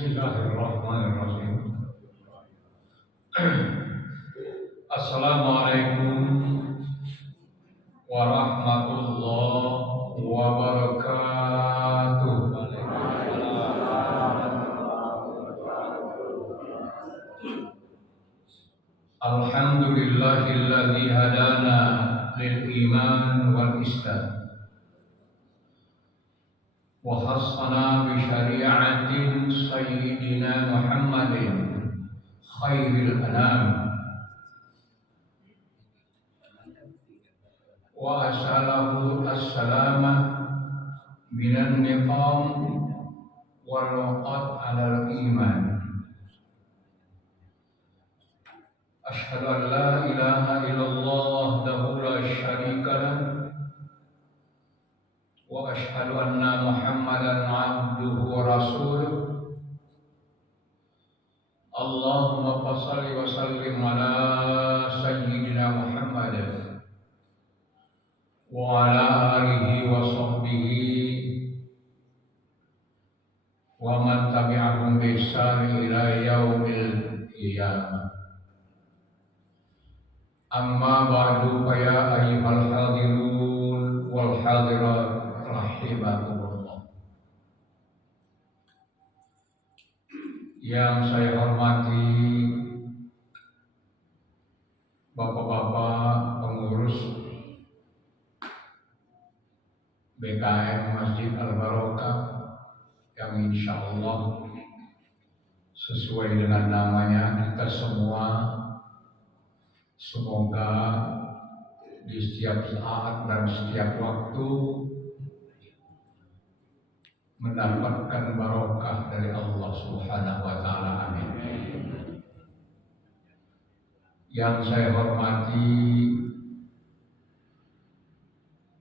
Bismillahirrahmanirrahim. Assalamualaikum warahmatullahi wabarakatuh. Alhamdulillahilladzi hadana lil iman wal islam wa hassana bi syari'atin sayyidina Muhammadin khairil anam wa asalahu assalama minan niqam wal waqat alal iman. Asyhadu an la ilaha illallah wahdahu la syarika lah wa asyhadu anna Muhammadan abduhu wa rasuluh. Allahumma shalli wa sallim ala sayyidina Muhammad wa ala alihi wa sahbihi wa man tabi'ahum bi ihsan ila yaumil qiyamah. Amma ba'du fa ya ayyuhal hadirun wal hadirat rahimakumullah. Yang saya hormati Bapak-bapak pengurus BKM Masjid Al-Barokah yang insya Allah sesuai dengan namanya kita semua semoga di setiap saat dan setiap waktu mendapatkan barokah dari Allah Subhanahu wa taala. Amin. Yang saya hormati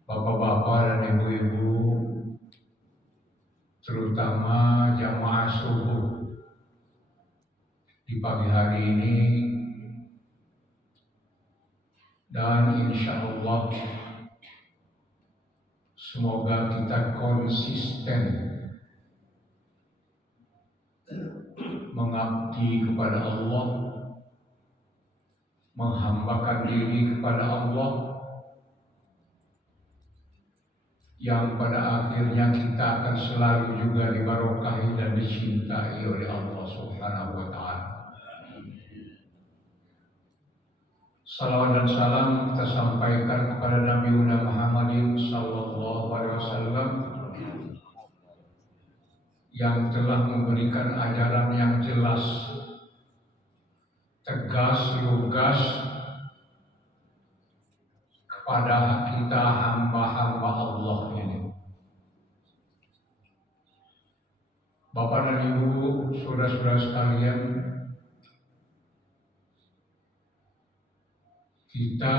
Bapak-bapak dan Ibu-ibu, terutama jamaah subuh di pagi hari ini, dan insya Allah semoga kita konsisten mengabdi kepada Allah, menghambakan diri kepada Allah, yang pada akhirnya kita akan selalu juga dibarokahi dan dicintai oleh Allah Subhanahu wa taala. Salawat dan salam kita sampaikan kepada Nabi Muhammadin sallallahu alaihi wasallam yang telah memberikan ajaran yang jelas, tegas, lugas kepada kita hamba-hamba Allah ini. Bapak dan Ibu, saudara-saudara sekalian, kita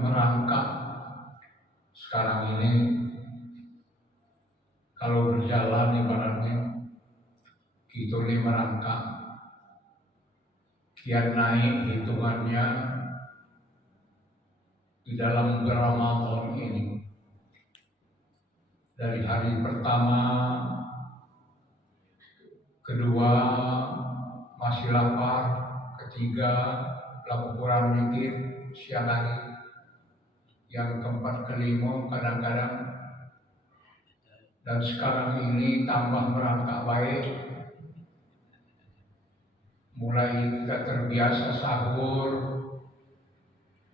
merangkak sekarang ini, kalau berjalan ibaratnya kita ini merangkak, kian naik hitungannya di dalam Ramadan ini. Dari hari pertama, kedua masih lapar, ketiga lapar kurang dikit, siang hari, yang keempat kelima kadang-kadang, dan sekarang ini tambah merangkak baik. Mulai kita terbiasa sahur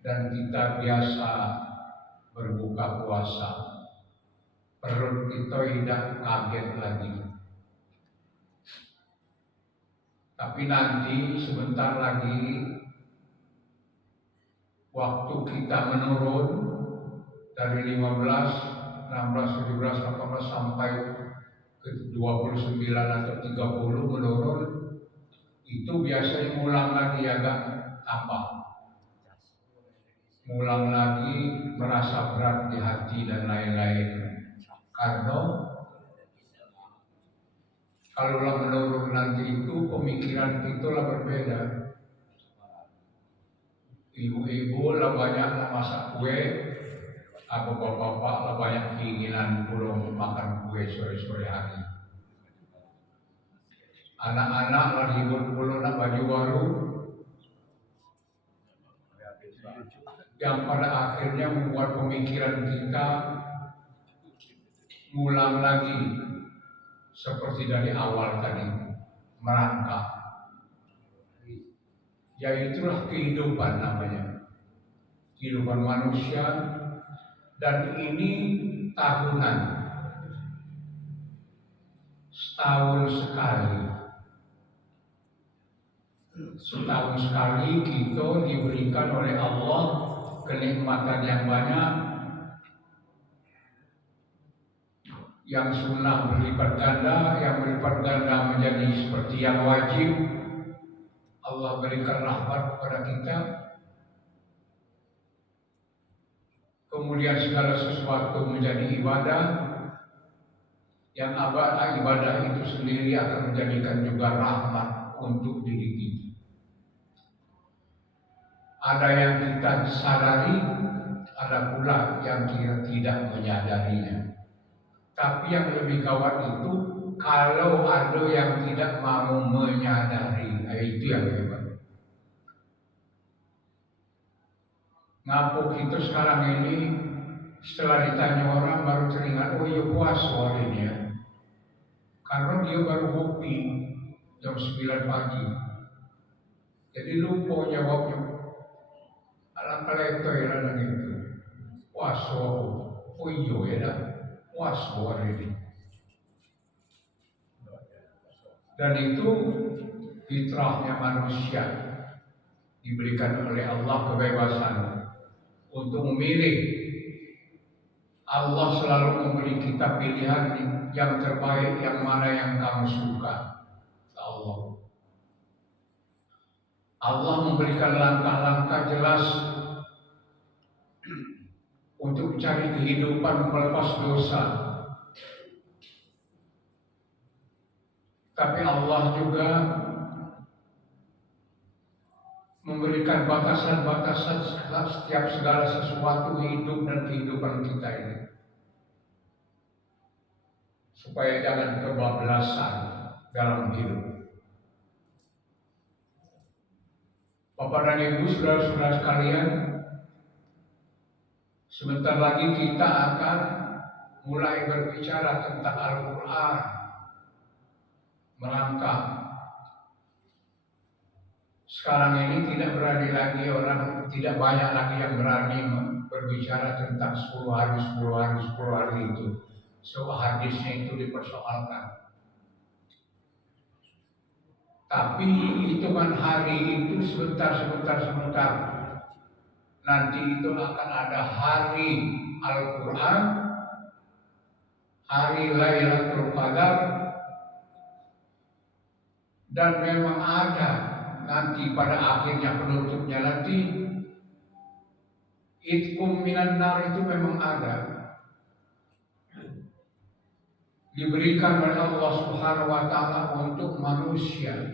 dan kita biasa berbuka puasa, perut kita tidak kaget lagi. Tapi nanti sebentar lagi waktu kita menurun dari 15, 16, 17, 18 sampai ke 29 atau 30 menurun, itu biasanya ngulang lagi agak tambah, ngulang lagi merasa berat di hati dan lain-lain. Karena kalau menurun nanti itu pemikiran kita lah berbeda. Ibu-ibu lah banyak lah masak kue, atau bapak-bapak lah banyak keinginan pulang makan kue sore-sore hari. Anak-anak lagi berbulu nak baju baru, yang pada akhirnya membuat pemikiran kita ngulang lagi seperti dari awal tadi, merangkak. Yaitulah kehidupan namanya, kehidupan manusia, dan ini tahunan, setahun sekali. Setahun sekali kita diberikan oleh Allah kenikmatan yang banyak, yang sunnah berlipat ganda, yang berlipat ganda menjadi seperti yang wajib. Allah berikan rahmat kepada kita. Kemudian segala sesuatu menjadi ibadah, yang ibadah itu sendiri akan menjadikan juga rahmat untuk diri kita. Ada yang kita sadari, ada pula yang kita tidak menyadarinya. Tapi yang lebih gawat itu kalau ada yang tidak mau menyadari, itu yang hebat. Ngapu kita sekarang ini setelah ditanya orang baru teringat, oh iya puasa hari ini ya. Karena dia baru ngopi jam 9 pagi. Jadi lupa jawabnya. Alangkah itu ya gitu. Puasa, oh iya ya dah. Puasa hari ini. Dan itu fitrahnya manusia, diberikan oleh Allah kebebasan untuk memilih. Allah selalu memberi kita pilihan yang terbaik, yang mana yang kamu suka. Allah memberikan langkah-langkah jelas untuk mencari kehidupan melepas dosa. Tapi Allah juga memberikan batasan-batasan setiap segala sesuatu hidup dan kehidupan kita ini, supaya jangan kebablasan dalam hidup. Bapak dan Ibu, saudara-saudara sekalian, sebentar lagi kita akan mulai berbicara tentang Al-Quran, merangkak. Sekarang ini tidak berani lagi orang, tidak banyak lagi yang berani berbicara tentang 10 hari itu. So hadisnya itu dipersoalkan. Tapi hitungan hari itu sebentar. Nanti itu akan ada hari Al-Quran, hari Lailatul Qadar, dan memang ada nanti pada akhirnya penutupnya nanti itkum minan nar, itu memang ada, diberikan oleh Allah Subhanahu wa taala untuk manusia.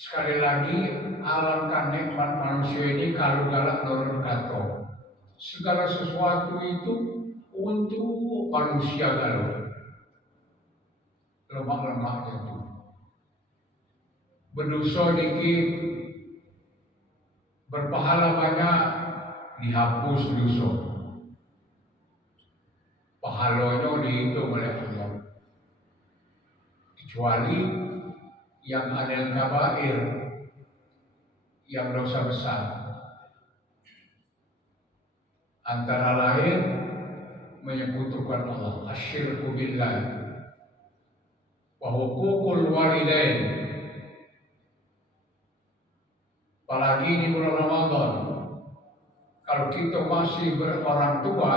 Sekali lagi, alangkah nikmat manusia ini kalau galak nurut kata. Segala sesuatu itu untuk manusia galau. Lemak-lemaknya itu. Berdosa dikit, berpahala banyak, dihapus dosa. Pahalanya dihitung oleh Allah. Kecuali yang anil kabair, yang dosa besar, antara lain menyekutukan Allah, asyirku billah, wa huququl walidain. Apalagi di bulan Ramadan, kalau kita masih berorang tua,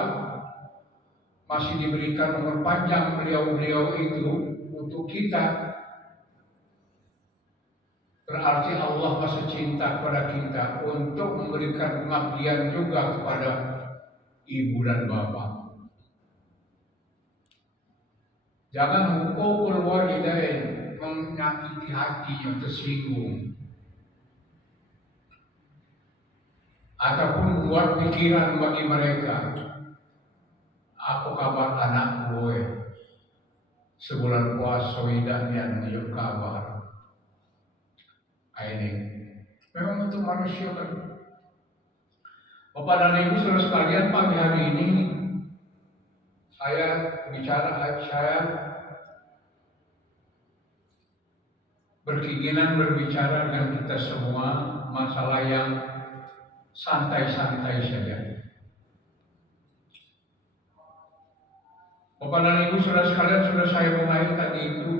masih diberikan umur panjang beliau-beliau itu untuk kita, berarti Allah masih cinta kepada kita untuk memberikan pengabdian juga kepada ibu dan bapak. Jangan huququl walidain, menyakiti hati yang tersinggung, ataupun membuat pikiran bagi mereka, apa kabar anak gue, sebulan puasa tidak niat ngayuk kabar. Ini memang untuk manusia kan. Bapak dan Ibu saudara sekalian, pagi hari ini saya berkeinginan berbicara dengan kita semua masalah yang santai-santai saja. Bapak dan Ibu saudara sekalian, sudah saya mulai tadi itu,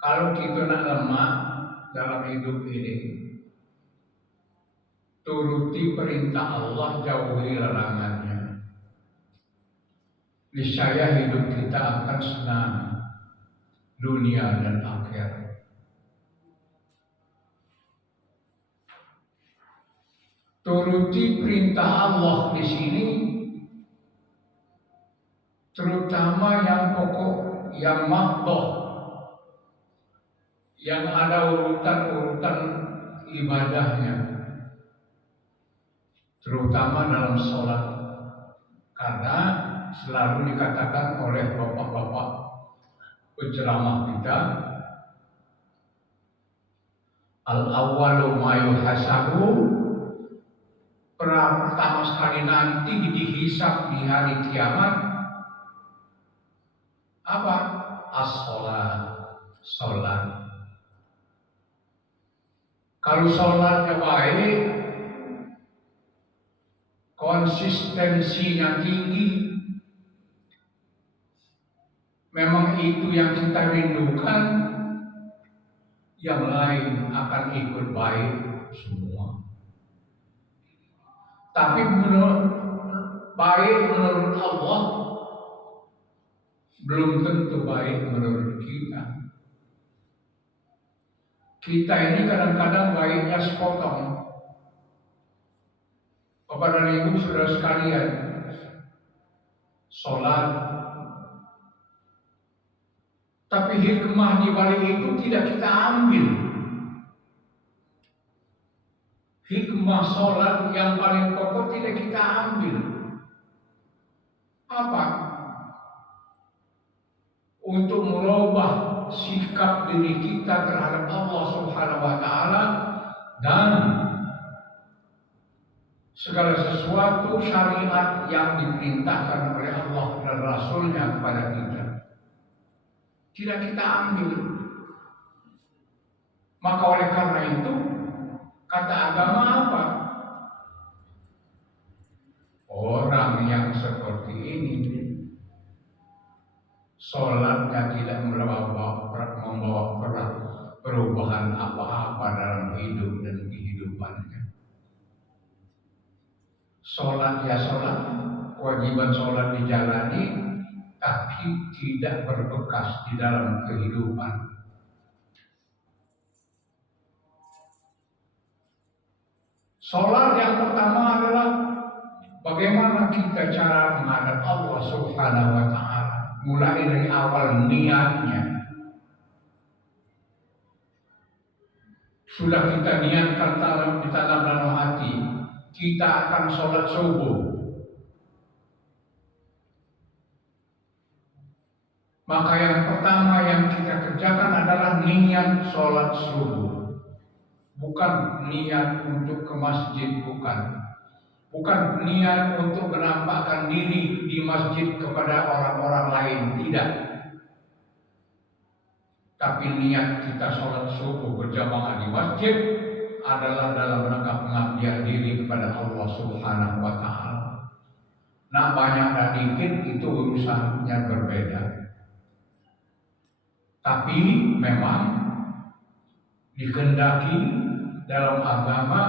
kalau kita nak lemah dalam hidup ini, turuti perintah Allah, jauhi larangannya. Niscaya hidup kita akan senang, dunia dan akhirat. Turuti perintah Allah di sini, terutama yang pokok, yang mahdoh, yang ada urutan-urutan ibadahnya, terutama dalam sholat. Karena selalu dikatakan oleh bapak-bapak penceramah kita, al-awwalu ma yuhasabu, pertama sekali nanti dihisab di hari kiamat apa? As-sholat, sholat. Kalau sholatnya baik, konsistensinya tinggi, memang itu yang kita rindukan, yang lain akan ikut baik semua. Tapi baik menurut Allah belum tentu baik menurut kita. Kita ini kadang-kadang baiknya sepotong. Bapak dan Ibu saudara sekalian, sholat, tapi hikmah di balik itu tidak kita ambil. Hikmah sholat yang paling pokok tidak kita ambil. Apa? Untuk merubah sikap diri kita terhadap Allah Subhanahu wa Ta'ala dan segala sesuatu syariat yang diperintahkan oleh Allah dan Rasul-Nya kepada kita. Tidak kita ambil. Maka oleh karena itu, kata agama apa? Orang yang seperti ini, sholatnya tidak membawa perubahan apa-apa dalam hidup dan kehidupannya. Sholat ya sholat, kewajiban sholat dijalani, tapi tidak berbekas di dalam kehidupan. Sholat yang pertama adalah bagaimana kita cara menghadap Allah Subhanahu wa Ta'ala. Mulai dari awal niatnya. Sudah kita niatkan di dalam hati, kita akan sholat subuh. Maka yang pertama yang kita kerjakan adalah niat sholat subuh. Bukan niat untuk ke masjid, bukan. Bukan niat untuk menampakkan diri di masjid kepada orang-orang lain, tidak. Tapi niat kita sholat subuh berjamaah di masjid adalah dalam rangka pengabdian diri kepada Allah Subhanahu wa Ta'ala. Nah, banyak dan dikit itu urusannya berbeda. Tapi memang dikehendaki dalam agama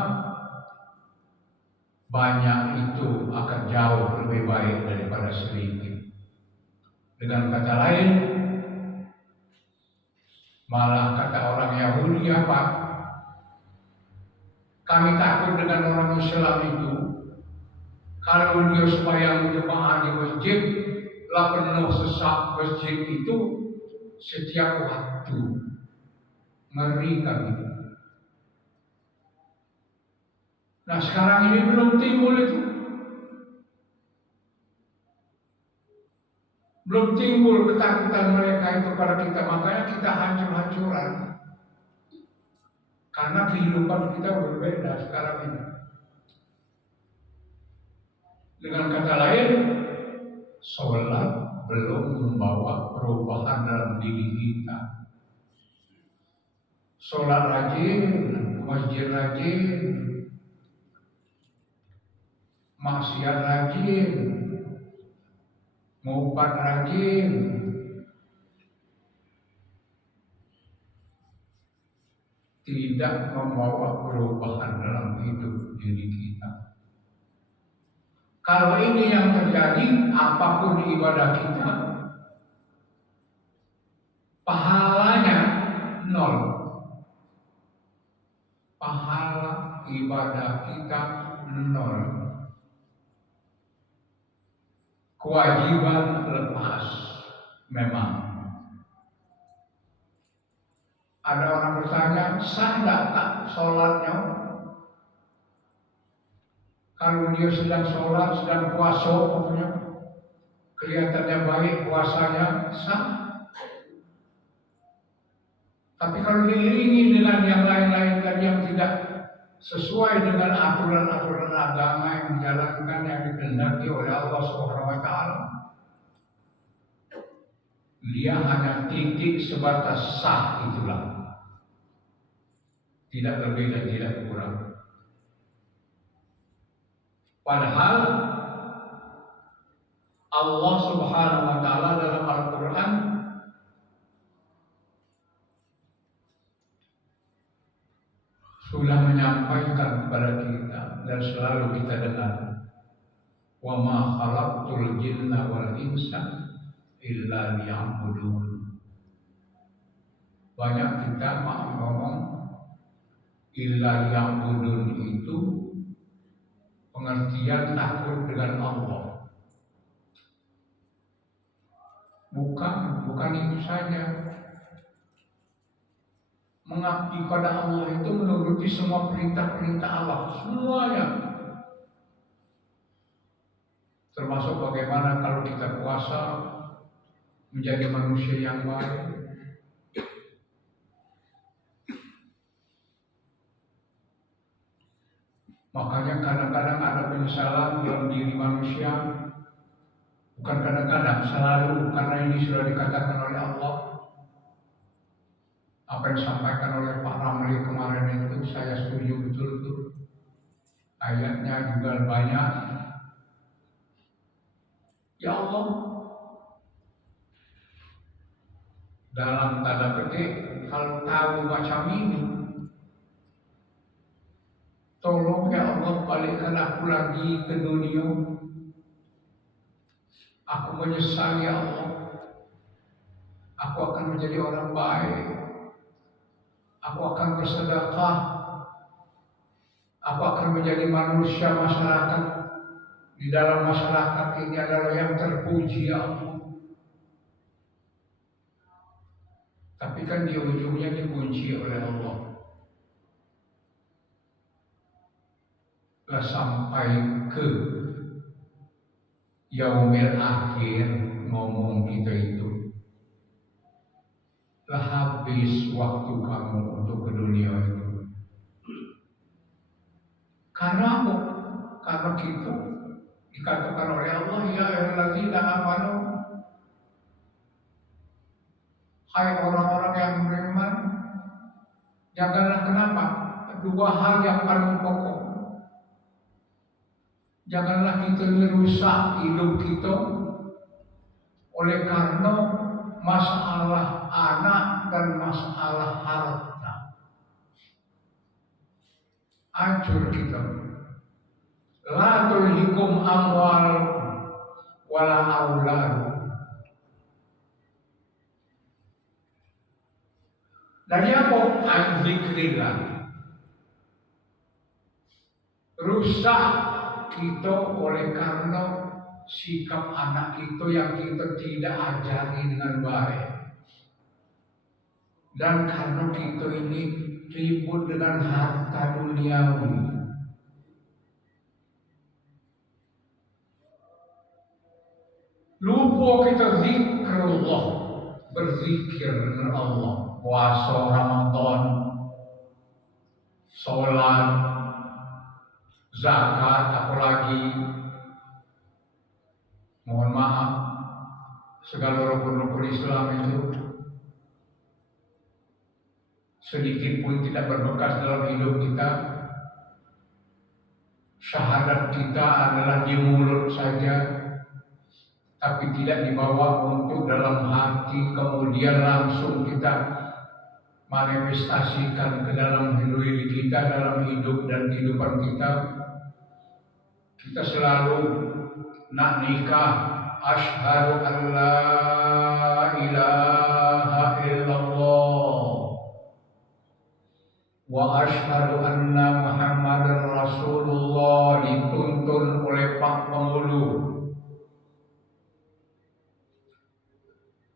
banyak itu akan jauh lebih baik daripada sedikit. Dengan kata lain, malah kata orang Yahudi apa? Kami takut dengan orang Islam itu. Kalau dia sembahyang berjamaah di masjid, lah penuh sesak masjid itu setiap waktu. Ngeri kami. Nah, sekarang ini belum timbul itu. Belum timbul ketakutan mereka itu pada kita, makanya kita hancur-hancuran. Karena kehidupan kita berbeda sekarang ini. Dengan kata lain, sholat belum membawa perubahan dalam diri kita. Sholat rajin, masjid rajin, maksiat rajin, ngupat rajin, tidak membawa perubahan dalam hidup diri kita. Kalau ini yang terjadi, apapun ibadah kita, pahalanya nol. Pahala ibadah kita nol. Kewajiban lepas memang. Ada orang bertanya, sah nggak Kak sholatnya? Kalau dia sedang sholat, sedang puasa, pokoknya kelihatannya baik puasanya, sah. Tapi kalau diiringi dengan yang lain-lain tadi yang tidak sesuai dengan aturan-aturan agama yang dijalankan, yang dikehendaki oleh Allah Subhanahu wa Ta'ala, dia hanya titik sebatas sah itulah. Tidak lebih dan tidak kurang. Padahal Allah Subhanahu wa Ta'ala dalam Al-Quran sudah menyampaikan kepada kita dan selalu kita dengar, wa ma khalaqtul jinna wal insa illa liya'budun. Banyak kita ngomong illa liya'budun itu pengertian takut dengan Allah. Bukan itu saja. Mengabdi pada Allah itu menuruti semua perintah-perintah Allah, semuanya. Termasuk bagaimana kalau kita puasa menjadi manusia yang baik. Makanya kadang-kadang ada penyesalan dalam diri manusia. Bukan kadang-kadang, selalu, karena ini sudah dikatakan oleh Allah. Apa yang disampaikan oleh Pak Ramli kemarin itu saya setuju betul tuh. Ayatnya juga banyak. Ya Allah, dalam tanda petik, kalau tahu macam ini, tolong ya Allah balikkan aku lagi ke dunia. Aku menyesal ya Allah. Aku akan menjadi orang baik. Aku akan bersedekah. Aku akan menjadi manusia masyarakat. Di dalam masyarakat ini adalah yang terpuji ya Allah. Tapi kan di ujungnya dikunci oleh Allah. Lah sampai ke yaumil akhir ngomong kita itu. Lah habis waktu kamu untuk ke dunia itu. Karena apa? Karena kita dikatakan oleh Allah, ya ayyuhallazina amanu, hai orang-orang yang beriman, janganlah kenapa? Dua hal yang paling pokok. Janganlah kita merusak hidup kita oleh karena masalah anak dan masalah harta. Hancur kita. La tulhikum amwal wala aulad. Dari apa? An zikrillah. Rusak kita oleh karena sikap anak kita yang kita tidak ajari dengan baik. Dan karena kita ini ribut dengan harta duniawi. Lupa kita zikrullah, berzikir dengan Allah. Puasa Ramadan, sholat, zakat, apalagi mohon maaf, segala rukun-rukun Islam itu sedikit pun tidak berbekas dalam hidup kita. Syahadat kita adalah di mulut saja, tapi tidak dibawa untuk dalam hati, kemudian langsung kita manifestasikan ke dalam diri kita, dalam hidup dan kehidupan kita. Kita selalu nak nikah, asyhadu an la ilaha illallah wa asyhadu anna Muhammadar Rasulullah, dituntun oleh Pak Penghulu.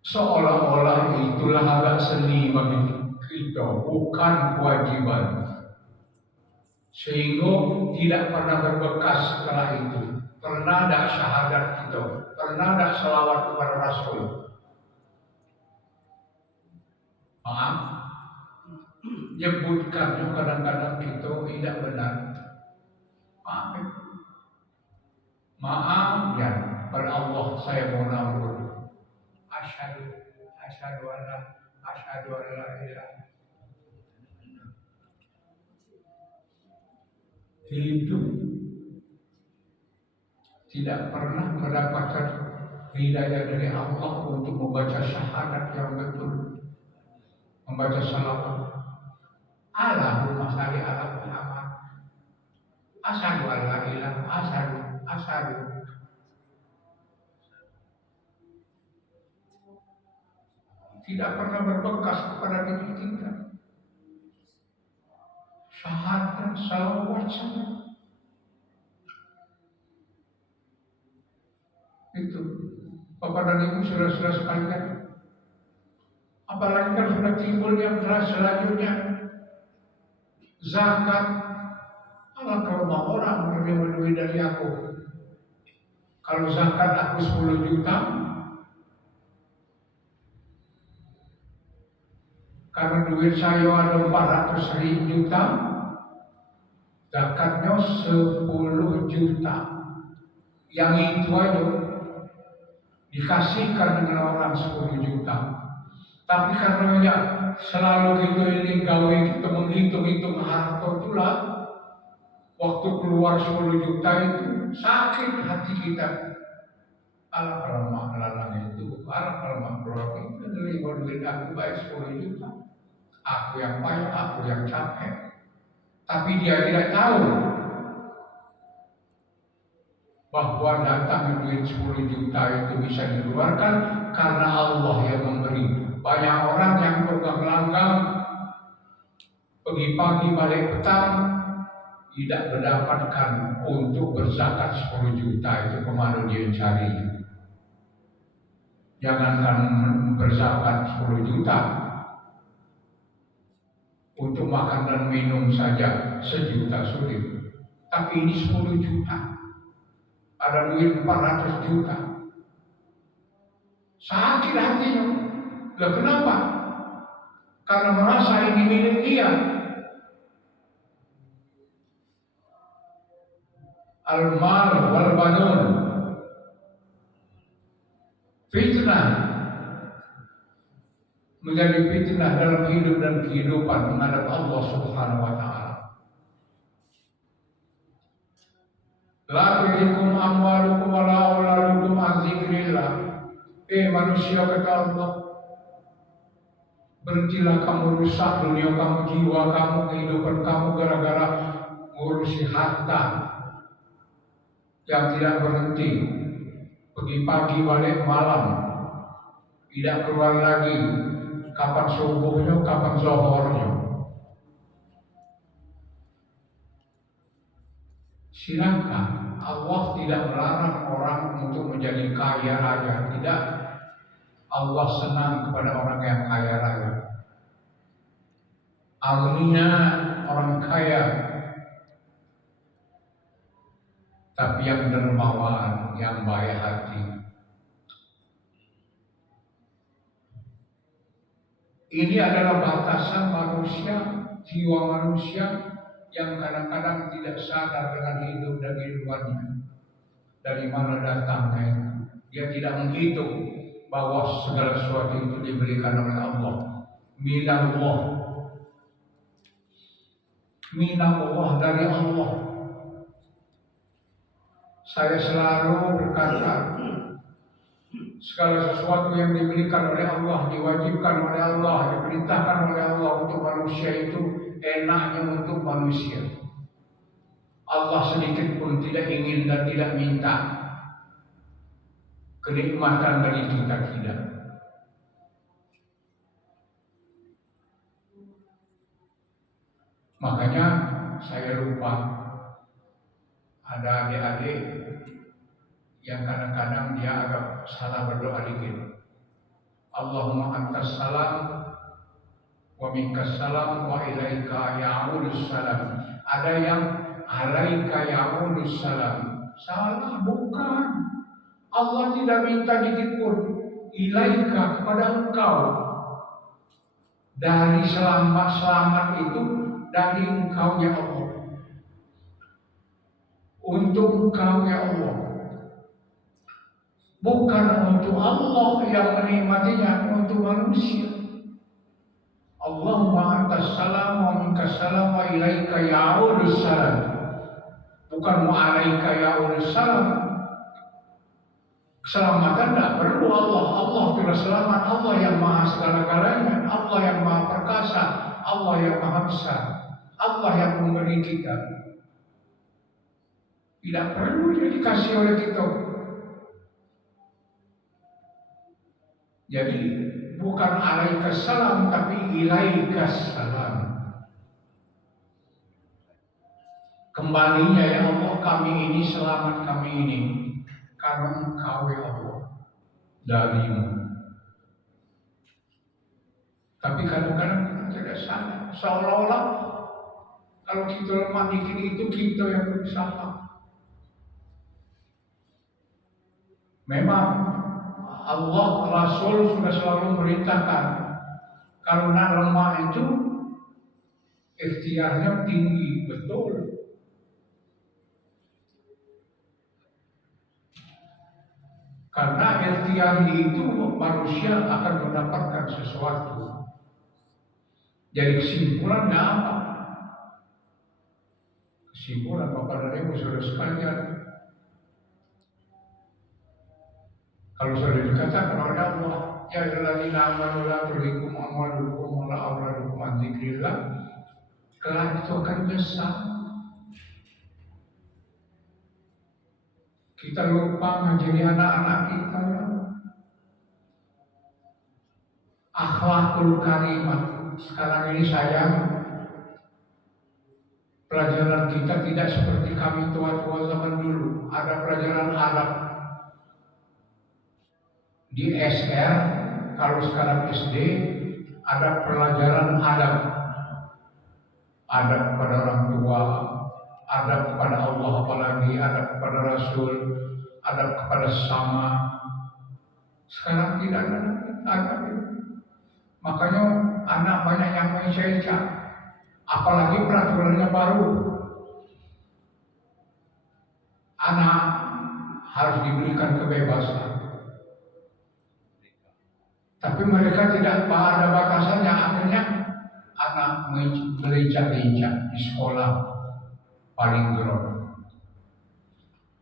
Seolah-olah itulah agak seni bagi kita, bukan kewajiban. Sehingga tidak pernah berbekas setelah itu. Pernah ada syahadat kita, pernah ada salawat kepada Rasul. Maaf, nyebutkannya kadang-kadang kita tidak benar. Maaf ya, pada Allah saya mohon ampun. Asyhadu an la ilaha. Hidup tidak pernah mendapatkan hidayah dari Allah untuk membaca syahadat yang betul, membaca salawat. Allahumma shalli ala Muhammad. Asyhadu an la ilaha, asyhadu. Tidak pernah berbekas kepada diri kita. Syahadat, salawat saja. Itu Bapak dan Ibu saudara-saudara sekalian. Apalagi kan sudah timbul yang selanjutnya, zakat. Kalau mau orang menerima duit dari aku, kalau zakat aku 10 juta, karena duit saya ada 400 juta, zakatnya 10 juta. Yang itu aja dikasihkan dengan orang 10 juta. Tapi karena ya selalu kita ini gawe, kita menghitung-hitung harta itulah, waktu keluar 10 juta itu sakit hati kita. Alah kalau makhlalang itu, alah kalau makhluk itu nerima duit aku baik 10 juta. Aku yang payah, aku yang capek. Tapi dia tidak tahu bahwa datang duit 10 juta itu bisa dikeluarkan karena Allah yang memberi. Banyak orang yang pegang langgang, pergi pagi balik petang, tidak mendapatkan untuk berzakat 10 juta itu, kemana dia cari. Jangankan berzakat 10 juta, untuk makan dan minum saja 1 juta sulit. Tapi ini 10 juta. Ada duit 400 juta. Sakit hatinya. Lah kenapa? Karena merasa ini milik dia. Al-mal wal banun, fitnah, menjadi fitnah dalam hidup dan kehidupan menghadap Allah Subhanahu wa taala. La tulhikum amwalukum wa la auladukum an dzikrillah. Manusia, kata Allah, berhentilah kamu rusak dunia kamu, jiwa kamu, kehidupan kamu gara-gara ngurusi harta yang tidak berhenti. Pergi pagi balik malam, tidak keluar lagi. Kapan subuhnya, kapan zuhurnya. Silakan, Allah tidak melarang orang untuk menjadi kaya raya. Tidak, Allah senang kepada orang yang kaya raya. Aghnia, orang kaya. Tapi yang dermawan, yang baik hati, Ini adalah batasan manusia, jiwa manusia yang kadang-kadang tidak sadar dengan hidup dan kehidupannya. Dari mana datangnya itu? Dia tidak menghitung bahwa segala sesuatu itu diberikan oleh Allah. Minallah. Minallah, dari Allah. Saya selalu berkata, segala sesuatu yang diberikan oleh Allah, diwajibkan oleh Allah, diperintahkan oleh Allah untuk manusia itu enaknya untuk manusia. Allah sedikit pun tidak ingin dan tidak minta kenikmatan dari kita, tidak. Makanya saya lupa ada adik-adik yang kadang-kadang dia agak salah berdoa dikit. Allahumma antas salam wa minkas salam wa ilaika ya'udus salam. Ada yang alaika ya'udus salam. Salah, bukan. Allah tidak minta dikit pun. Ilaika, kepada engkau. Dari selamat itu dari engkau ya Allah. Untuk engkau ya Allah. Bukan untuk Allah yang menikmatinya, untuk manusia. Allahumma antas salam wa minkas salam wa ilaika ya'udus salam. Bukan wa alaika ya'udus salam. Keselamatan tidak perlu Allah. Allah sudah selamat. Allah yang maha segala-galanya. Allah yang maha perkasa. Allah yang maha besar. Allah yang memberi kita. Tidak perlu dia dikasih oleh kita. Jadi bukan alaikas salam tapi ilaikas salam. Kembalinya ya Allah kami ini, selamat kami ini karena Engkau ya Allah, darimu. Tapi kadang-kadang kita tidak sadar, seolah-olah kalau kita lemah dikit itu kita yang berusaha. Memang Allah, Rasul sudah selalu merintahkan karena lemah itu ikhtiarnya tinggi, betul. Karena ikhtiar itu manusia akan mendapatkan sesuatu. Jadi kesimpulannya apa? Kesimpulan Bapak dan Ibu saudara sekalian, kalau sudah dikatakan oleh Allah, ya alladzina amanu la tulhikum amwalukum wala auladukum an dzikrillah, kelak itu akan besar. Kita lupa ngajari anak-anak kita ya. Akhlakul karimah. Sekarang ini sayang pelajaran kita tidak seperti kami tua-tua zaman dulu. Ada pelajaran adab di SR, kalau sekarang SD ada pelajaran adab. Adab kepada orang tua, adab kepada Allah, apalagi adab kepada Rasul, adab kepada sesama. Sekarang tidak ada adab. Makanya anak banyak yang mengeca-eca, apalagi peraturannya baru. Anak harus diberikan kebebasan, tapi mereka tidak ada batasannya. Akhirnya anak melincah-lincah di sekolah paling gerok.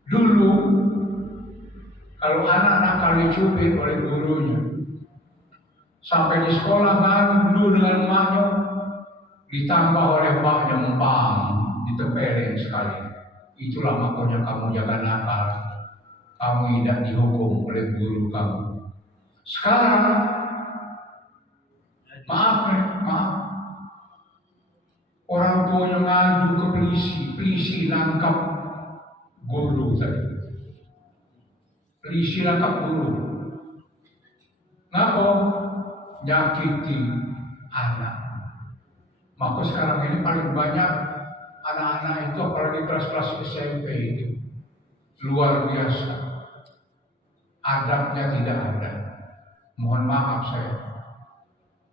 Dulu kalau anak nakal dicubit oleh gurunya, sampai di sekolah ngadu dengan emaknya, ditambah oleh mbaknya empang, ditempelin sekali. Itulah makanya kamu jangan nakal, kamu tidak dihukum oleh guru kamu. Sekarang maaf, orang tuanya ngadu ke polisi nangkap guru tadi. Polisi nangkap guru. Ngapa? Nyakiti anak. Maka sekarang ini paling banyak anak-anak itu, apalagi kelas-kelas SMP itu, luar biasa. Adabnya tidak ada. Mohon maaf saya.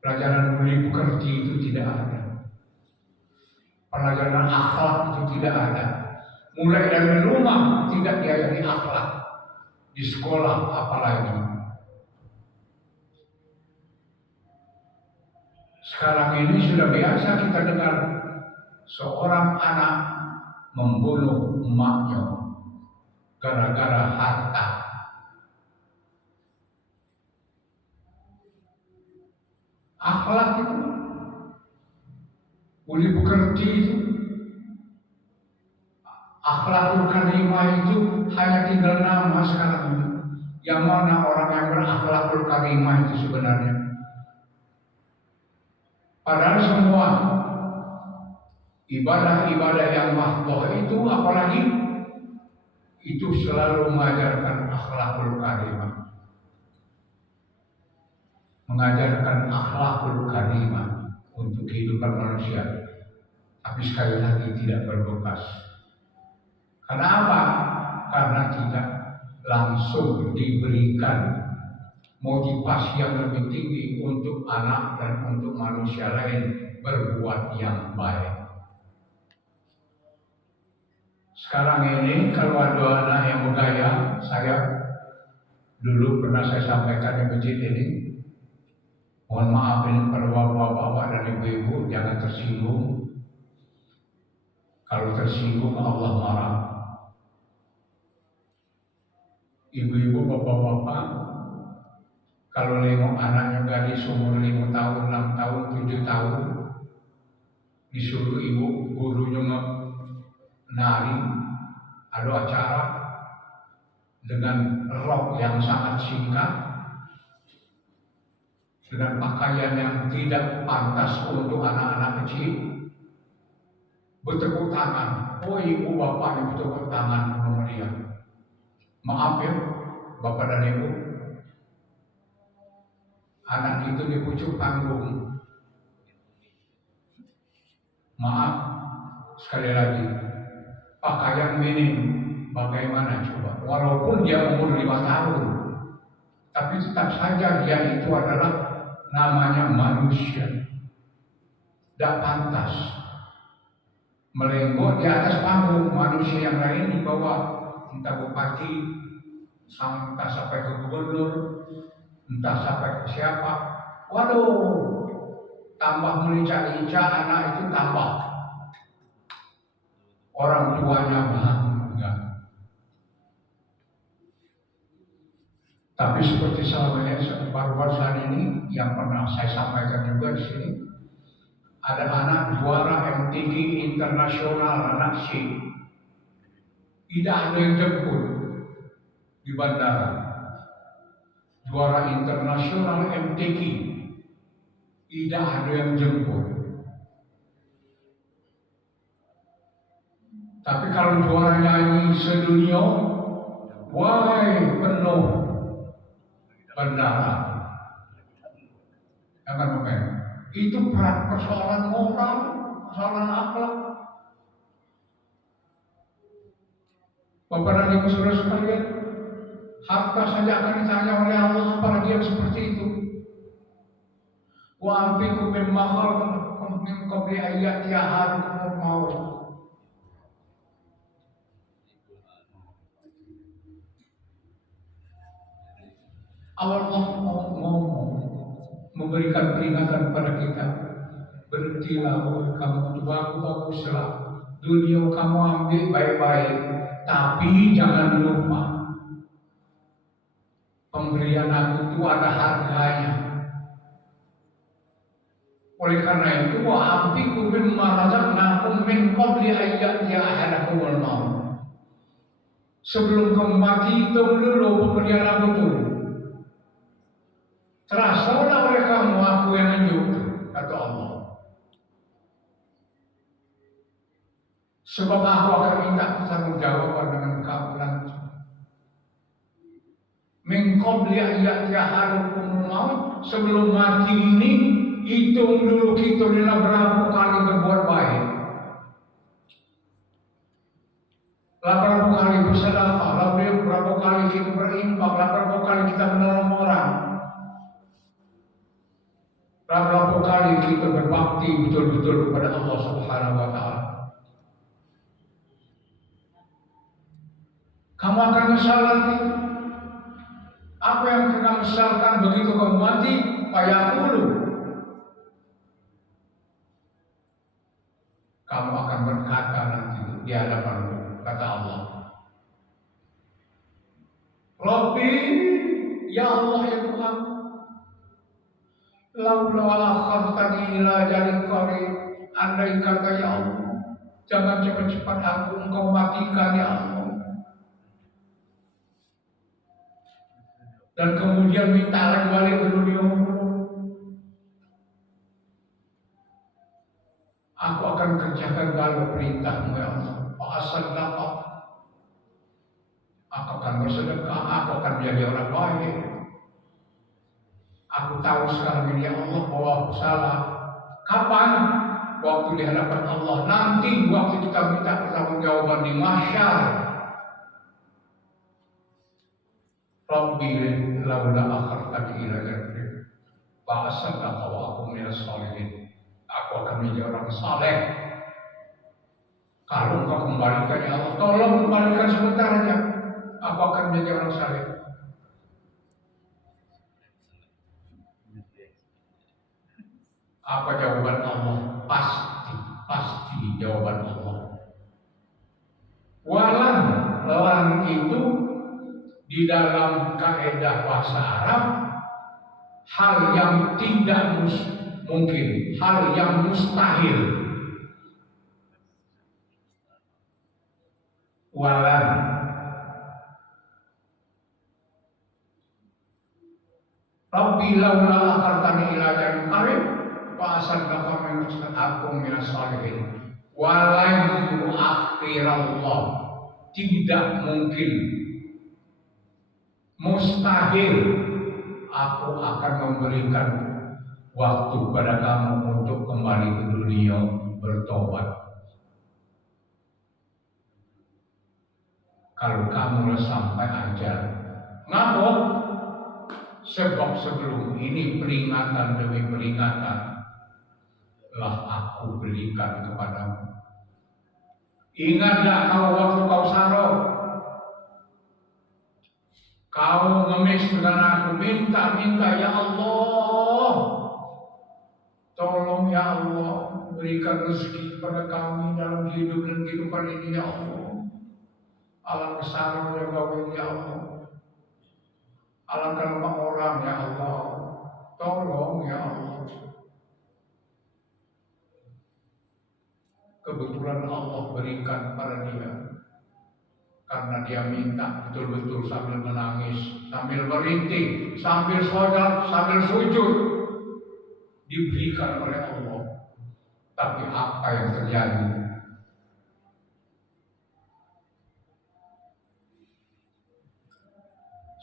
Pelajaran budi pekerti itu tidak ada. Pelajaran akhlak itu tidak ada. Mulai dari rumah tidak diajari akhlak. Di sekolah apalagi. Sekarang ini sudah biasa kita dengar seorang anak membunuh emaknya gara-gara harta. Akhlak itu, budi pekerti itu, akhlakul karimah itu hanya tinggal nama sekarang ini. Yang mana orang yang berakhlakul karimah itu sebenarnya? Padahal semua ibadah-ibadah yang mahdoh itu, apalagi itu selalu mengajarkan akhlakul karimah. Mengajarkan akhlakul karimah untuk kehidupan manusia. Tapi sekali lagi tidak berbekas. Kenapa? Karena tidak langsung diberikan motivasi yang lebih tinggi untuk anak dan untuk manusia lain berbuat yang baik. Sekarang ini kalau ada anak yang bergaya, saya dulu pernah saya sampaikan di masjid ini, mohon maaf ini pada bapak-bapak dan ibu-ibu, jangan tersinggung. Kalau tersinggung Allah marah. Ibu-ibu, bapak-bapak, kalau nengok anaknya gadis umur 5 tahun, 6 tahun, 7 tahun, disuruh ibu gurunya nari, ada acara dengan rok yang sangat singkat, dengan pakaian yang tidak pantas untuk anak-anak kecil, bertepuk tangan. Oh ibu bapak ini bertepuk tangan sama dia. Maaf ya, bapak dan ibu, anak itu di pucuk panggung. Maaf, sekali lagi, pakaian minim, bagaimana coba? Walaupun dia umur 5 tahun, tapi tetap saja dia itu adalah namanya manusia. Tidak pantas melenggot di atas panggung, manusia yang lain di bawah, entah bupati, entah sampai ke gubernur, entah sampai ke siapa. Waduh, tambah melincah-lincah anak itu tambah. Orang tuanya bangga. Tapi seperti sahabatnya baru-baru saat ini yang pernah saya sampaikan juga di sini, ada anak juara MTQ internasional, anak C. Tidak ada yang jemput di bandara. Juara internasional MTQ, tidak ada yang jemput. Tapi kalau juara nyanyi sedunia, wah penuh bandara. Jangan lupa, itu persoalan moral, persoalan akhlak. Bapak dan Ibu saudara sekalian, harta saja akan ditanya oleh Allah, apalagi yang seperti itu. Wa anfiqu mimma khalaqakum min qabli an ya'tiya ahadukumul maut. Allah mau memberikan peringatan kepada kita. Berhentilah, kamu baguslah. Dunia kamu ambil baik-baik, tapi jangan lupa pemberian aku itu ada harganya. Oleh karena itu, wa anfiqu mimma razaqnakum min qabli an ya'tiya ahadakumul maut. Sebelum kamu mati, hitung dulu pemberian aku itu. Terasalah oleh kamu aku yang hidup, kata Allah. Sebab aku akan minta pertanggungjawaban dengan kamu nanti. Min qabli an ya'tiya ahadukumul maut, sebelum mati ini hitung dulu kita adalah berapa kali berbuat baik, berapa kali bersedekah, berapa kali kita berinfak, berapa kali kita menolong orang. Berapa kali kita berbakti betul-betul kepada Allah Subhanahu wa Ta'ala? Kamu akan menyesal nanti. Apa yang kamu sesalkan begitu kamu mati? Fayaqulu, kamu akan berkata nanti di hadapanku, kata Allah, Rabbi, ya Allah ya Tuhan, laula akhartani ila ajalin qarib, andai kata ya Allah, jangan cepat-cepat aku engkau matikan ya Allah. Dan kemudian minta lagi balik ke dunia. Aku akan kerjakan kalau perintahmu ya Allah. Fa'asaddaqa, aku akan bersedekah, aku akan menjadi orang baik. Aku tahu sekarang ini ya Allah bahwa aku salah. Kapan? Waktu di hadapan Allah. Nanti waktu kita minta pertanggungjawaban di mahsyar. Rabbi laula akhartani ila ajalin fa'asaddaqa wa akun minas shalihin. Aku akan menjadi orang saleh. Kalau engkau kembalikan ya Allah, tolong kembalikan sebentar aja. Aku akan menjadi orang saleh. Apa jawaban Allah? Pasti jawaban Allah. Lan itu di dalam kaidah bahasa Arab hal yang tidak mungkin, hal yang mustahil. Walan Rabbi laula akhartani ila ajalin qarib fa asaddaqa min aku minas shalihin. Walan yuakhirallah, tidak mungkin, mustahil aku akan memberikan waktu pada kamu untuk kembali ke dunia bertobat. Kalau kamu sampai ajal, ngabok. Sebab sebelum ini peringatan demi peringatan telah aku berikan kepadamu. Ingat tak kau waktu kau sarok? Kau ngemis dengan aku, minta ya Allah, tolong ya Allah, berikan rezeki kepada kami dalam hidup dan kehidupan ini ya Allah. Alam besar yang kau ini ya Allah. Alangkah lemah orang ya Allah, tolong ya Allah. Kebetulan Allah berikan pada dia, karena dia minta betul-betul sambil menangis, sambil merintih, sambil sholat, sambil sujud, diberikan oleh Allah. Tapi apa yang terjadi?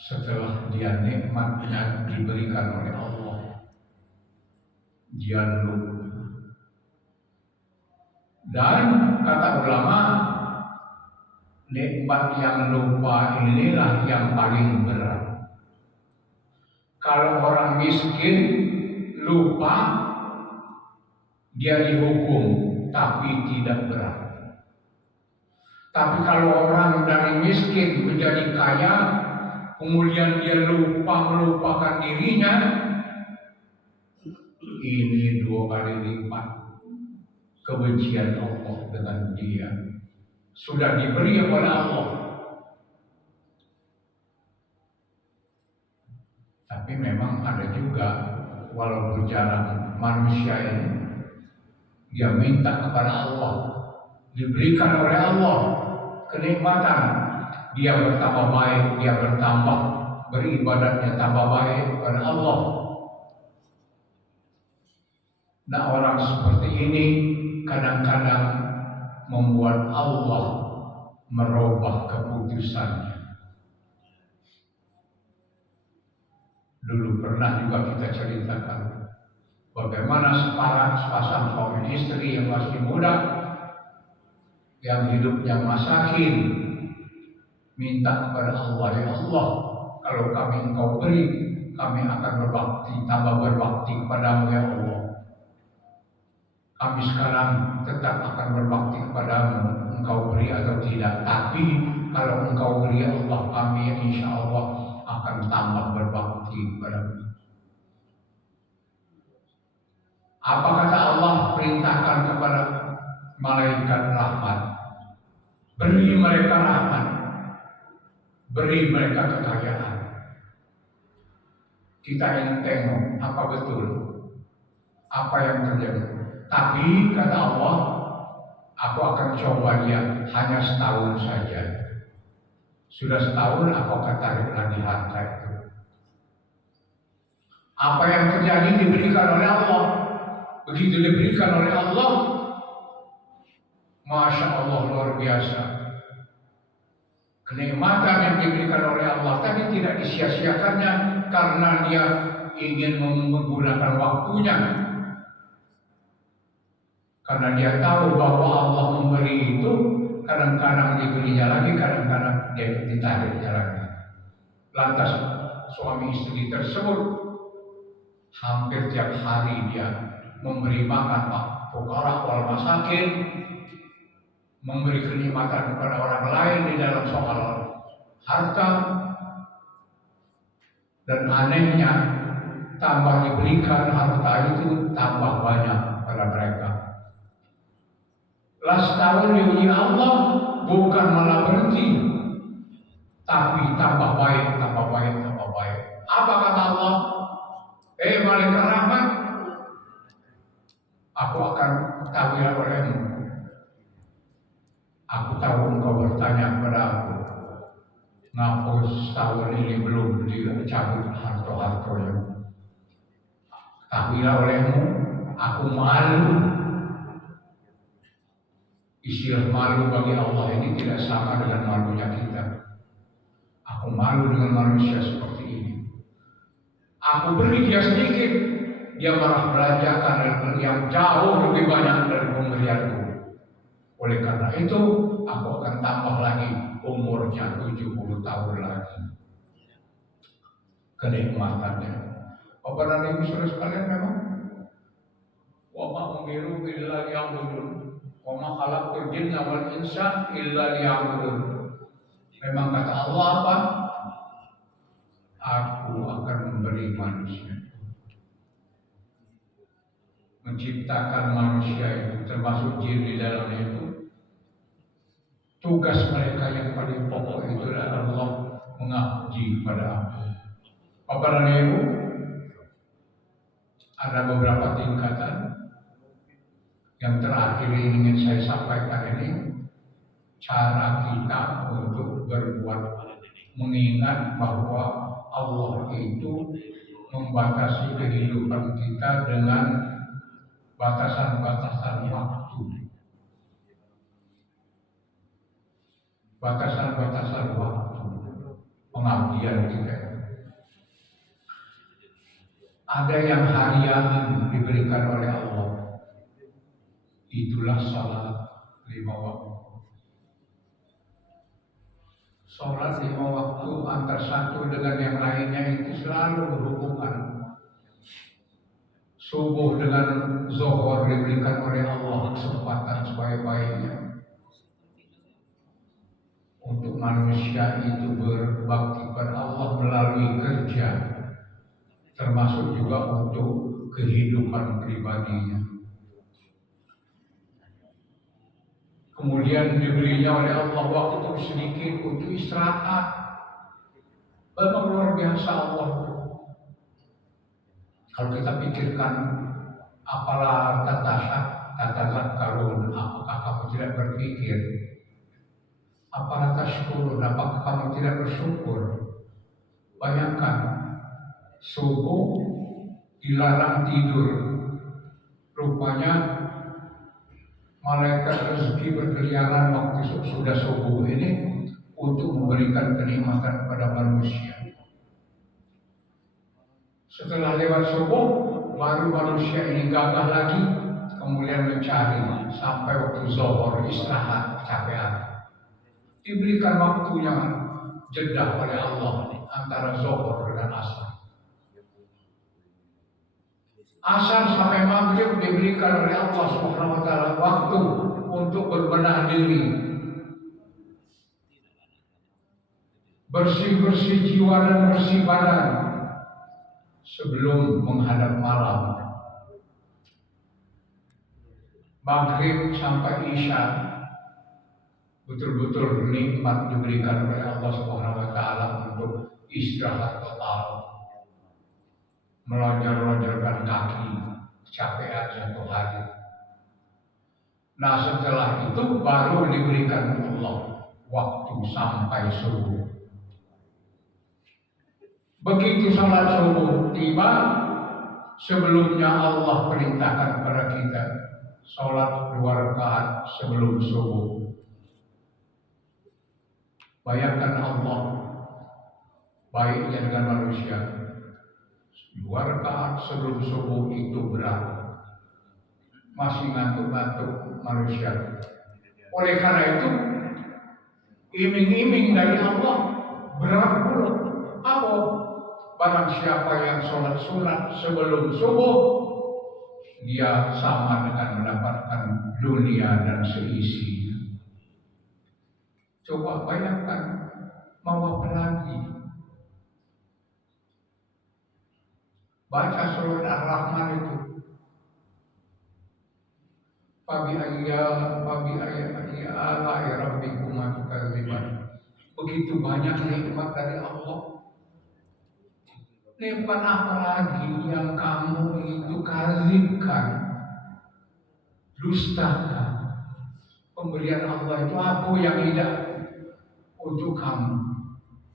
Setelah dia nikmatnya diberikan oleh Allah, dia lupa. Dan kata ulama, nikmat yang lupa inilah yang paling berat. Kalau orang miskin lupa, dia dihukum, tapi tidak berat. Tapi kalau orang dari miskin menjadi kaya, kemudian dia melupakan dirinya, ini 2 kali lipat kebencian Allah dengan dia. Sudah diberi oleh Allah, tapi memang ada juga walaupun jarang manusia ini dia minta kepada Allah, diberikan oleh Allah kenikmatan, dia bertambah baik, dia bertambah beribadatnya tambah baik kepada Allah. Nah, orang seperti ini kadang-kadang membuat Allah merubah keputusannya. Dulu pernah juga kita ceritakan bagaimana sepasang suami istri yang masih muda, yang hidupnya masakin, minta kepada Allah, ya Allah, kalau kami engkau beri kami akan berbakti, tambah berbakti kepadamu ya Allah. Kami sekarang tetap akan berbakti kepadamu, engkau beri atau tidak. Tapi kalau engkau beri Allah, kami insya Allah akan tambah berbakti kepadamu. Apa kata Allah? Perintahkan kepada malaikat rahmat, beri mereka rahmat, beri mereka kekayaan. Kita ingin tengok apa betul apa yang terjadi. Tapi kata Allah, aku akan coba dia hanya setahun saja. Sudah setahun aku akan tarik lagi harta itu. Apa yang terjadi diberikan oleh Allah. Begitu diberikan oleh Allah, Masya Allah luar biasa. Kenikmatan yang diberikan oleh Allah tadi tidak disia-siakannya karena dia ingin menggunakan waktunya. Karena dia tahu bahwa Allah memberi itu, kadang-kadang diberinya lagi, kadang-kadang dia ditariknya lagi. Lantas suami istri tersebut hampir tiap hari dia memberi makan Pak fuqara wal masakin, memberi kenikmatan kepada orang lain di dalam soal harta. Dan anehnya, tambah diberikan harta itu tambah banyak pada mereka. Last tahun diuji Allah bukan malah berhenti, tapi tambah baik, tambah baik, tambah baik. Apa kata Allah? Malaikat rahmat, aku akan ketahui olehmu. Aku tahu engkau bertanya kepada aku, ngapa setahun ini belum dicabut harta-hartanya. Ketahuilah olehmu, aku malu. Istilah malu bagi Allah ini tidak sama dengan malunya kita. Aku malu dengan manusia seperti ini. Aku beri dia sedikit, dia malah belanjakan yang jauh lebih banyak dari pemberianku. Oleh karena itu, aku akan tambah lagi umurnya 70 tahun lagi. Kenikmatannya. Bapak dan Ibu saudara sekalian, memang wa ma umiru illa liya'budun wa ma khalaqtul jinna wal insa illa liya'budun. Memang kata Allah apa? Aku akan memberi manusia, menciptakan manusia itu, termasuk jin di dalamnya itu. Tugas mereka yang paling pokok itu adalah Allah mengabdi kepada aku. Bapak dan Ibu, ada beberapa tingkatan. Yang terakhir yang ingin saya sampaikan ini, cara kita untuk berbuat, mengingat bahwa Allah itu membatasi kehidupan kita dengan batasan-batasan waktu. Batasan-batasan waktu pengabdian kita. Ada yang harian diberikan oleh Allah. Itulah salat 5 waktu. Salat 5 waktu antar satu dengan yang lainnya itu selalu berhubungan. Subuh dengan zuhur diberikan oleh Allah kesempatan sebaik-baiknya untuk manusia itu berbakti kepada Allah melalui kerja, termasuk juga untuk kehidupan pribadinya. Kemudian diberinya oleh Allah waktu sedikit untuk istirahat. Memang luar biasa Allah. Kalau kita pikirkan, apalah tatazakkarun, apakah kamu tidak berpikir? Apalah tashkurun, apakah kamu tidak bersyukur? Bayangkan, subuh dilarang tidur. Rupanya malaikat rezeki berkeliaran waktu sudah subuh ini untuk memberikan kenikmatan kepada manusia. Setelah lewat subuh, baru manusia ini gagah lagi, kemudian mencari sampai waktu zuhur, istirahat, kecapean. Diberikan waktunya jeda oleh Allah antara zuhur dan asar. Asar sampai maghrib diberikan oleh Allah Subhanahu wa taala waktu untuk berbenah diri, bersih-bersih jiwa dan bersih badan sebelum menghadap malam. Maghrib sampai Isya betul-betul nikmat diberikan oleh Allah Subhanahu wa taala untuk istirahat total, melonjor-lonjorkan kaki, capean satu hari. Nah, setelah itu baru diberikan Allah waktu sampai subuh. Begitu salat subuh tiba, sebelumnya Allah perintahkan kepada kita salat 2 rakaat sebelum subuh. Bayangkan Allah baiknya dengan manusia. 2 rakaat sebelum subuh itu berat. Masih ngantuk-ngantuk manusia. Oleh karena itu, iming-iming dari Allah berat pula. Apa? Barang siapa yang sholat sunat sebelum subuh, dia sama dengan mendapatkan dunia dan seisinya. Coba bayangkan, mau apa lagi? Baca surat Ar-Rahman itu. Fabi ayya ala rabbikum tukadziban. Begitu banyak nikmat dari Allah. Nikmat apa lagi yang kamu itu kadzibkan, dustakan? Pemberian Allah itu apa yang tidak untuk kamu?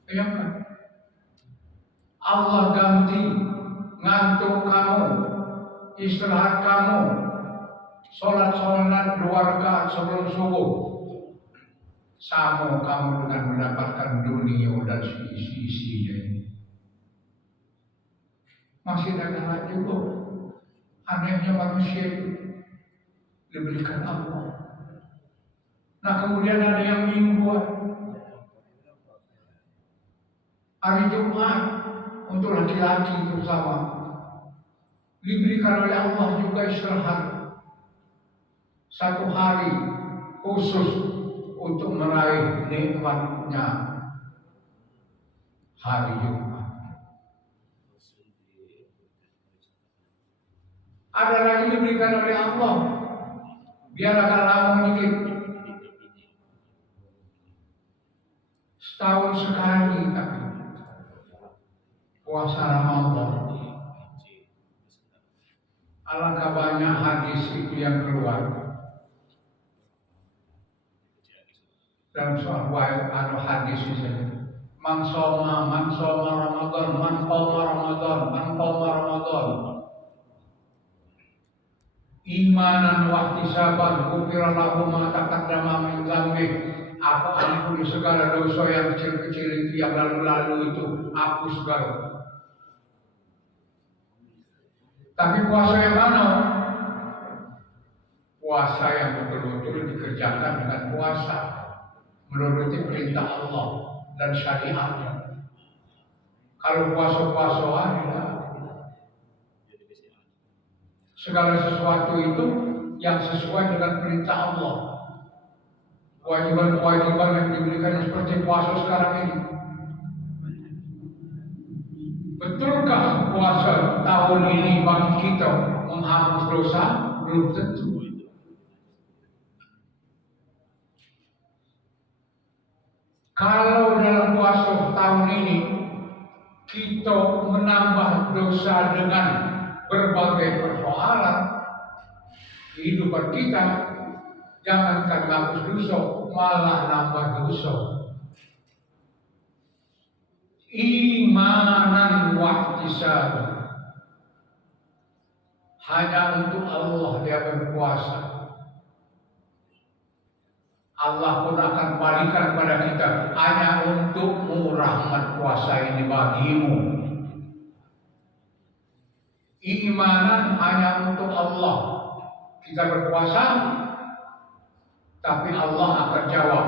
Bayangkan, Allah ganti ngantuk kamu, istirahat kamu, sholat 2 rakaat sebelum subuh, sama kamu dengan mendapatkan dunia dan seisi-isinya. Masih ada juga anehnya manusia diberikan Allah. Nah, kemudian ada yang mingguan, hari Jumat untuk laki-laki terutama diberikan oleh Allah juga istirahat 1 hari khusus untuk meraih nikmatnya hari Jumat. Ada lagi diberikan oleh Allah, biar agak lama dikit, setahun sekali tapi puasa Ramadan. Alangkah banyak hadis itu yang keluar dalam soal hadis ini. Man shoma Ramadan, man qama Ramadan. Imanan wa ihtisaban ghufira lahu ma taqaddama min dzambih. Aku ampuni segala dosa yang kecil-kecil itu yang lalu-lalu itu, hapus segala. Tapi puasa yang mana? Puasa yang betul-betul dikerjakan dengan puasa menuruti perintah Allah dan syariatnya. Kalau puasa-puasaan ya, segala sesuatu itu yang sesuai dengan perintah Allah. Kewajiban-kewajiban yang diberikan seperti puasa sekarang ini. Betulkah puasa tahun ini bagi kita menghapus dosa? Belum tentu. Kalau dalam puasa tahun ini kita menambah dosa dengan berbagai persoalan kehidupan kita, jangankan hapus dosa, malah nambah dosa. Imanan wa ihtisaban. Hanya untuk Allah dia berpuasa. Allah pun akan balikan pada kita, hanya untukmu rahmat puasa ini bagimu. Imanan hanya untuk Allah. Kita berpuasa, tapi Allah akan jawab,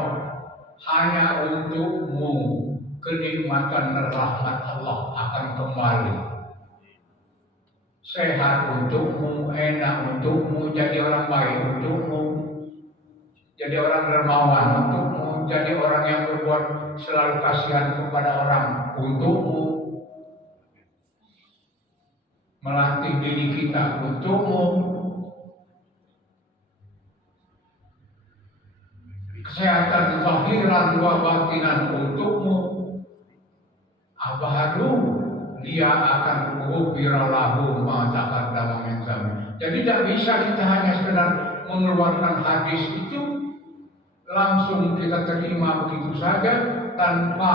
hanya untukmu. Kenikmatan dan rahmat Allah akan kembali. sehat untukmu, enak untukmu, jadi orang baik untukmu, jadi orang dermawan untukmu, jadi orang yang berbuat selalu kasihan kepada orang untukmu, melatih diri kita untukmu, kesehatan zahiran wa batinan untukmu, baru dia akan ghufiralahu ma taqaddama min dzambi. Jadi tidak bisa kita hanya sekedar mengeluarkan hadis itu langsung kita terima begitu saja tanpa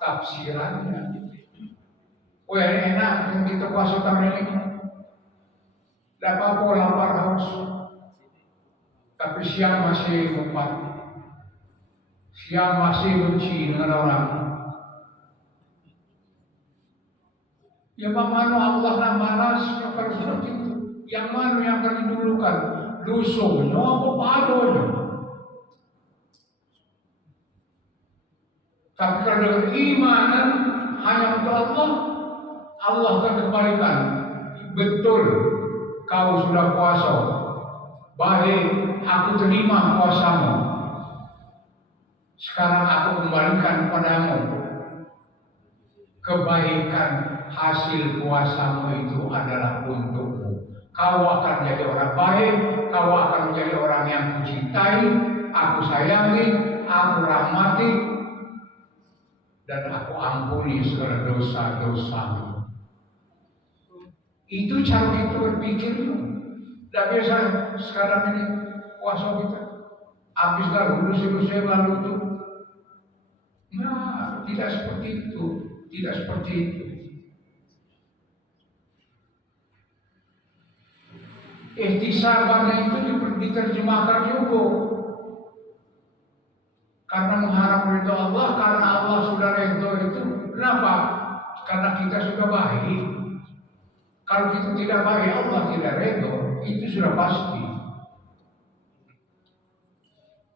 tafsirannya. Oh ya enak kita puasa tahun ini, tidak apa-apa lapar haus, tapi siang masih mempat, siang masih benci dengan orang. Ya mana Allah nak malas kalau seperti itu. Yang mana yang akan didulukan? Dosa, apa pahalanya? Tapi kalau dengan imanan hanya untuk Allah, Allah akan kembalikan. Betul, kau sudah puasa. Baik, aku terima puasamu. Sekarang aku kembalikan padamu kebaikan hasil puasamu itu adalah untukmu. Kau akan jadi orang baik, kau akan menjadi orang yang kucintai, aku sayangi, aku rahmati, dan aku ampuni segala dosa-dosamu. Itu cara kita berpikir. Tidak biasa sekarang ini puasa kita habis dahulu selesai lalu itu. Nah, tidak seperti itu, tidak seperti itu. Ihtisabannya itu diterjemahkan juga karena mengharap ridho Allah, karena Allah sudah ridho itu. Kenapa? Karena kita sudah baik. Kalau kita tidak baik, Allah tidak ridho. Itu sudah pasti.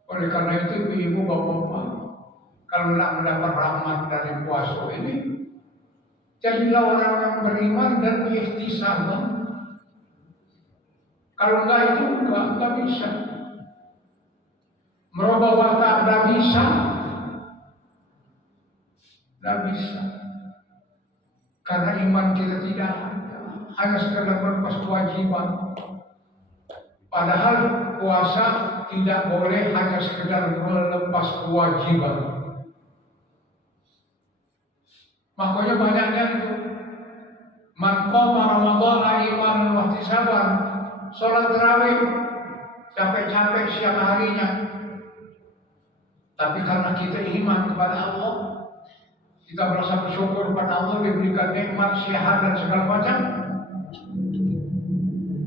Oleh karena itu, ibu bapak, kalau nak mendapat rahmat dari puasa ini, jadilah orang yang beriman dan ihtisaban. Kalau enggak itu enggak bisa. Merubah watak enggak bisa. Enggak bisa. Karena iman kita tidak hanya sekedar melepas kewajiban. Padahal puasa tidak boleh hanya sekedar melepas kewajiban. Makanya banyaknya itu. Man qama Ramadhana imanan wa ihtisaban, sholat tarawih capek-capek siang harinya. Tapi karena kita iman kepada Allah, kita merasa bersyukur kepada Allah diberikan nikmat, sehat dan segala macam,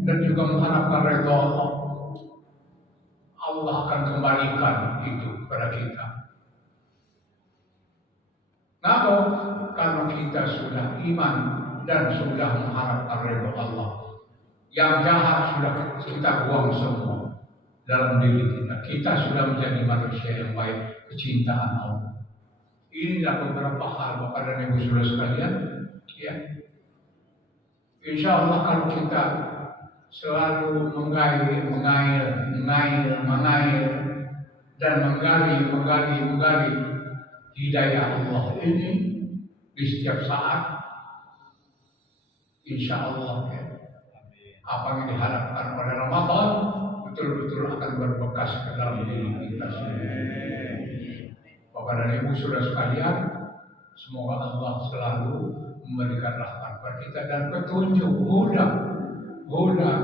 dan juga mengharapkan ridha Allah, Allah akan kembalikan itu kepada kita. Kenapa? Karena kita sudah iman dan sudah mengharapkan ridha Allah. Yang jahat sudah kita buang semua dalam diri kita. Kita sudah menjadi manusia yang baik, kecintaan Allah. Inilah beberapa hal Bapak dan Ibu Saudara sekalian. Ya. Insya Allah kalau kita selalu mengair dan menggali hidayah Allah ini di setiap saat, insya Allah ya, apa yang diharapkan oleh Ramadan betul-betul akan berbekas ke dalam diri kita sendiri. Bapak dan Ibu Saudara sekalian, semoga Allah selalu memberikan rahmat kepada kita dan petunjuk huda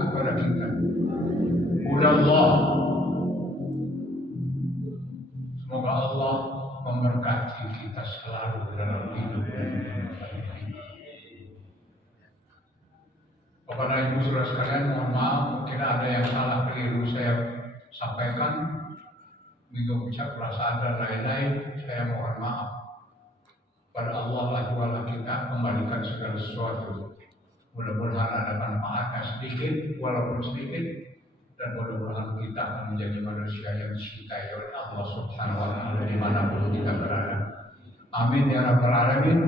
kepada kita. Huda Allah. Semoga Allah memberkati kita selalu dalam hidup ini. Bapak dan Ibu Saudara sekalian, mohon maaf mungkin ada yang salah keliru saya sampaikan, menyinggung perasaan dan lain-lain. Saya mohon maaf. Pada Allah lah jualah kita kembalikan segala sesuatu. Mudah-mudahan ada manfaatnya sedikit, walaupun sedikit, dan mudah-mudahan kita akan menjadi manusia yang dicintai oleh Allah Subhanahu wa Ta'ala dimanapun kita berada. Amin ya rabbal alamin.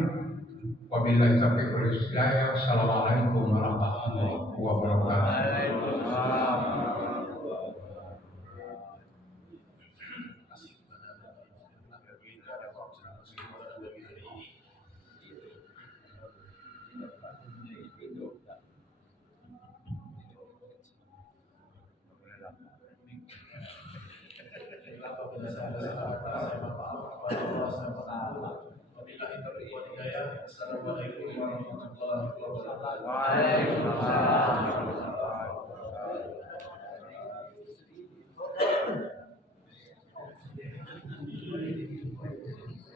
Wabillahi taufiq wal hidayah. Assalamualaikum warahmatullahi wabarakatuh. Assalamualaikum warahmatullahi wabarakatuh.